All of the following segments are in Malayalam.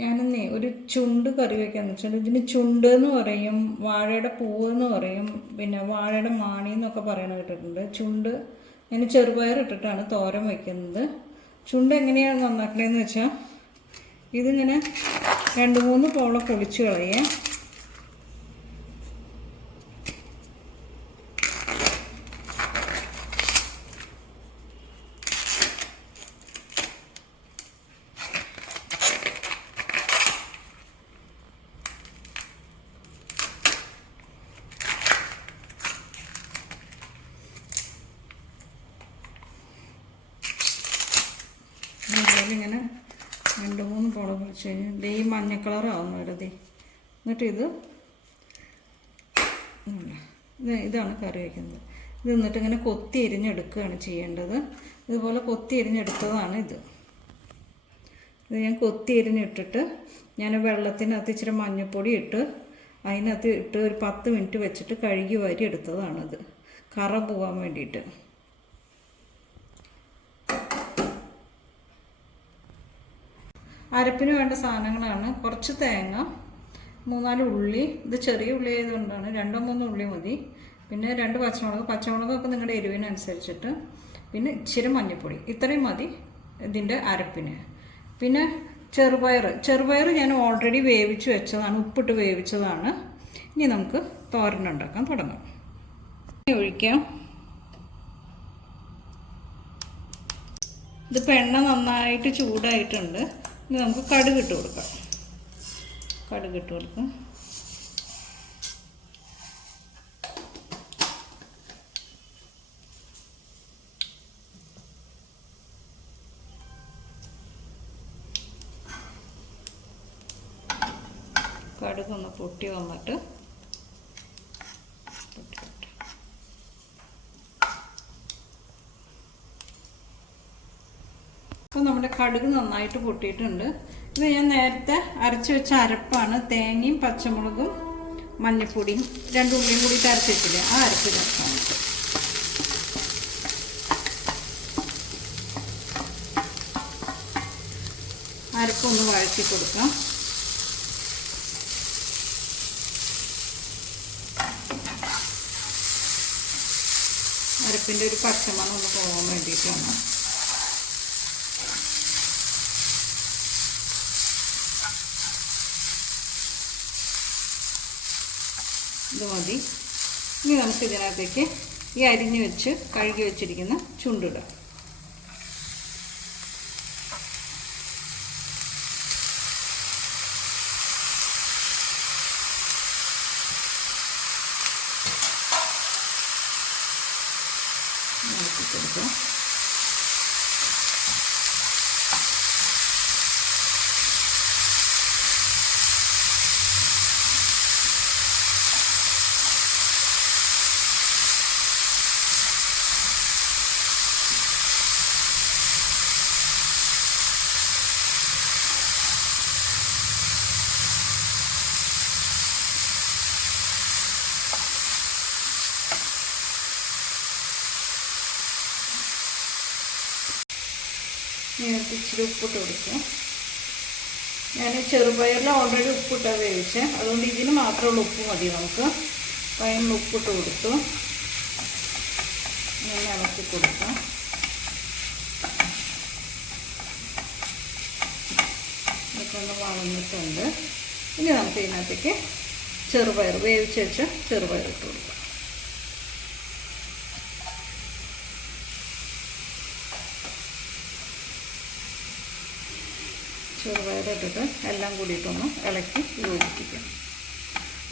ഞാനിന്നേ ഒരു ചുണ്ട് കറി വെക്കാന്ന് വെച്ചാൽ ഇതിന് ചുണ്ട് എന്ന് പറയും വാഴയുടെ പൂവ് എന്ന് പറയും പിന്നെ വാഴയുടെ മാണി എന്നൊക്കെ പറയണ കേട്ടിട്ടുണ്ട്. ചുണ്ട് ഞാൻ ചെറുപയർ ഇട്ടിട്ടാണ് തോരൻ വയ്ക്കുന്നത് ചുണ്ട് എങ്ങനെയാണ് നന്നാക്കണേന്ന് വെച്ചാൽ ഇതിങ്ങനെ രണ്ട് മൂന്ന് പോളം പൊളിച്ച് കളയേ അതുപോലെ ഇങ്ങനെ രണ്ട് മൂന്ന് പുള പൊളിച്ച് കഴിഞ്ഞാൽ ദേ ഈ മഞ്ഞ കളറാവുന്നു ഇടതേ എന്നിട്ട് ഇത്. ഇത് ഇതാണ് കറി വയ്ക്കുന്നത് ഇത് എന്നിട്ട് ഇങ്ങനെ കൊത്തി എരിഞ്ഞെടുക്കുകയാണ് ചെയ്യേണ്ടത്. ഇതുപോലെ കൊത്തി എരിഞ്ഞെടുത്തതാണ് ഇത്. ഇത് ഞാൻ കൊത്തി എരിഞ്ഞിട്ടിട്ട് ഞാൻ വെള്ളത്തിനകത്ത് ഇച്ചിരി മഞ്ഞൾപ്പൊടി ഇട്ട് അതിനകത്ത് ഇട്ട് ഒരു പത്ത് മിനിറ്റ് വെച്ചിട്ട് കഴുകി വാരി എടുത്തതാണിത്. കറ പോവാൻ വേണ്ടിയിട്ട്. അരപ്പിന് വേണ്ട സാധനങ്ങളാണ്. കുറച്ച് തേങ്ങ മൂന്നാൽ ഉള്ളി. ഇത് ചെറിയ ഉള്ളി ആയതുകൊണ്ടാണ്. രണ്ടോ മൂന്നോ ഉള്ളി മതി. പിന്നെ രണ്ട് പച്ചമുളക്. പച്ചമുളകൊക്കെ നിങ്ങളുടെ എരിവിനനുസരിച്ചിട്ട്. പിന്നെ ഇച്ചിരി മഞ്ഞൾപ്പൊടി. ഇത്രയും മതി ഇതിന്റെ അരപ്പിന്. പിന്നെ ചെറുപയർ. ചെറുപയർ ഞാൻ ഓൾറെഡി വേവിച്ച് വെച്ചതാണ്. ഉപ്പിട്ട് വേവിച്ചതാണ്. ഇനി നമുക്ക് തോരൻ ഉണ്ടാക്കാൻ തുടങ്ങാം. ഒഴിക്കാം. ഇതിപ്പോൾ എണ്ണ നന്നായിട്ട് ചൂടായിട്ടുണ്ട്. ഇനി നമുക്ക് കടുക് ഇട്ട് കൊടുക്കാം. കടുക് ഇട്ട് കൊടുക്കാം. കടുക് ഒന്ന് പൊട്ടി വന്നിട്ട് അപ്പോൾ നമ്മുടെ കടുക് നന്നായിട്ട് പൊട്ടിയിട്ടുണ്ട്. ഇത് ഞാൻ നേരത്തെ അരച്ച് വെച്ച അരപ്പാണ്. തേങ്ങയും പച്ചമുളകും മഞ്ഞൾപ്പൊടിയും രണ്ട് ഉള്ളിയും കൂടി അരച്ചിട്ടില്ലേ ആ അരപ്പ് ചേർക്കാം അരപ്പൊന്ന് വഴറ്റി കൊടുക്കാം. അരപ്പിന്റെ ഒരു പച്ചമണം ഒന്ന് പോകാൻ വേണ്ടിയിട്ടാണ് ഇത് മതി. ഇനി നമുക്ക് ഇതിനകത്തേക്ക് ഈ അരിഞ്ഞ് വെച്ച് കഴുകി വെച്ചിരിക്കുന്ന ചുണ്ടിടാം ഇളക്കി ഇതിനകത്ത് ഇച്ചിരി ഉപ്പിട്ട് കൊടുക്കും. ഞാൻ ചെറുപയറിൽ ഓൾറെഡി ഉപ്പിട്ടാണ് വേവിച്ചത് അതുകൊണ്ട് ഇതിന് മാത്രമുള്ള ഉപ്പ് മതി നമുക്ക്. പയറിന് ഉപ്പിട്ട് കൊടുത്തു. ഇങ്ങനെ ഇളക്കി കൊടുക്കാം ഇതൊക്കെ വളർന്നിട്ടുണ്ട് ഇനി നമുക്ക് ഇതിനകത്തേക്ക് ചെറുപയർ വേവിച്ച് വെച്ച ചെറുപയർ ഇട്ട് കൊടുക്കാം. ചെറുപയറിട്ടിട്ട് എല്ലാം കൂടിയിട്ടൊന്ന് ഇളക്കി യോജിപ്പിക്കാം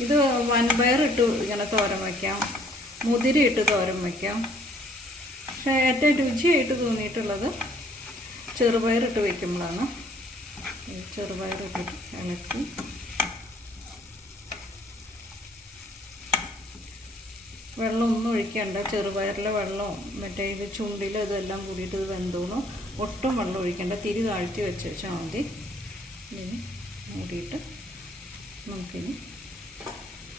ഇത് വൻപയർ ഇട്ട് ഇങ്ങനെ തോരൻ വയ്ക്കാം മുതിര ഇട്ട് തോരൻ വയ്ക്കാം പക്ഷേ ഏറ്റവും രുചിയായിട്ട് തോന്നിയിട്ടുള്ളത് ചെറുപയറിട്ട് വയ്ക്കുമ്പോഴാണ് ഈ ചെറുപയറിട്ട് ഇളക്കി വെള്ളം ഒന്നും ഒഴിക്കണ്ട. ചെറുപയറിലെ വെള്ളവും മറ്റേ ഇത് ചുണ്ടിലും ഇതെല്ലാം കൂടിയിട്ട് ഇത് വെന്തോളും. ഒട്ടും വെള്ളം ഒഴിക്കണ്ട. തിരി താഴ്ത്തി വെച്ച് വെച്ചാൽ മതി. ഇനി മൂടിയിട്ട് നമുക്കിനി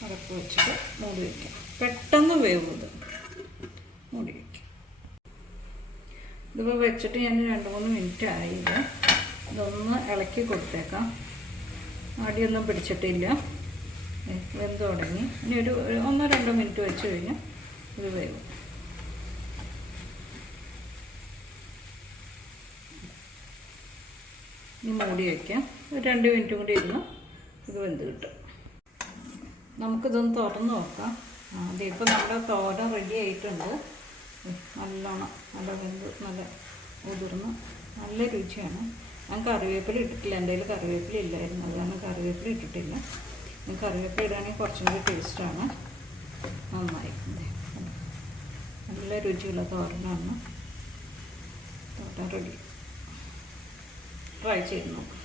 അടപ്പ് വെച്ചിട്ട് മൂടി വയ്ക്കാം പെട്ടെന്ന് വേവും ഇത്. മൂടി വയ്ക്കാം ഇതിപ്പോൾ വെച്ചിട്ട് ഞാൻ രണ്ട് മൂന്ന് മിനിറ്റ് ആയില്ല? ഇതൊന്ന് ഇളക്കി കൊടുത്തേക്കാം. അടിയൊന്നും പിടിച്ചിട്ടില്ല. വെന്ത് തുടങ്ങി. ഇനി ഒരു ഒന്നോ രണ്ടോ മിനിറ്റ് വെച്ച് കഴിഞ്ഞാൽ ഇത് വേവും. ഇനി മൂടി വയ്ക്കാം ഒരു രണ്ട് മിനിറ്റ് കൂടി ഇരുന്ന് ഇത് വെന്ത് കിട്ടും. നമുക്കിതൊന്ന് തുറന്ന് നോക്കാം. ആദ്യം ഇപ്പോൾ നമ്മുടെ തോരൻ റെഡി ആയിട്ടുണ്ട്. നല്ലോണം നല്ല വെന്ത് നല്ല ഉതിർന്ന് നല്ല രുചിയാണ്. ഞാൻ കറിവേപ്പില ഇട്ടിട്ടില്ല. എന്റെ കയ്യിൽ കറിവേപ്പില ഇല്ലായിരുന്നു. അതാണ് കറിവേപ്പില ഇട്ടിട്ടില്ല. കറിവേപ്പില ഇടുകയാണെങ്കിൽ കുറച്ചും കൂടി ടേസ്റ്റാണ് നന്നായി. നല്ല രുചിയുള്ള തോരനാണ്. തോരൻ റെഡി ട്രൈ ചെയ്ത് നോക്കാം.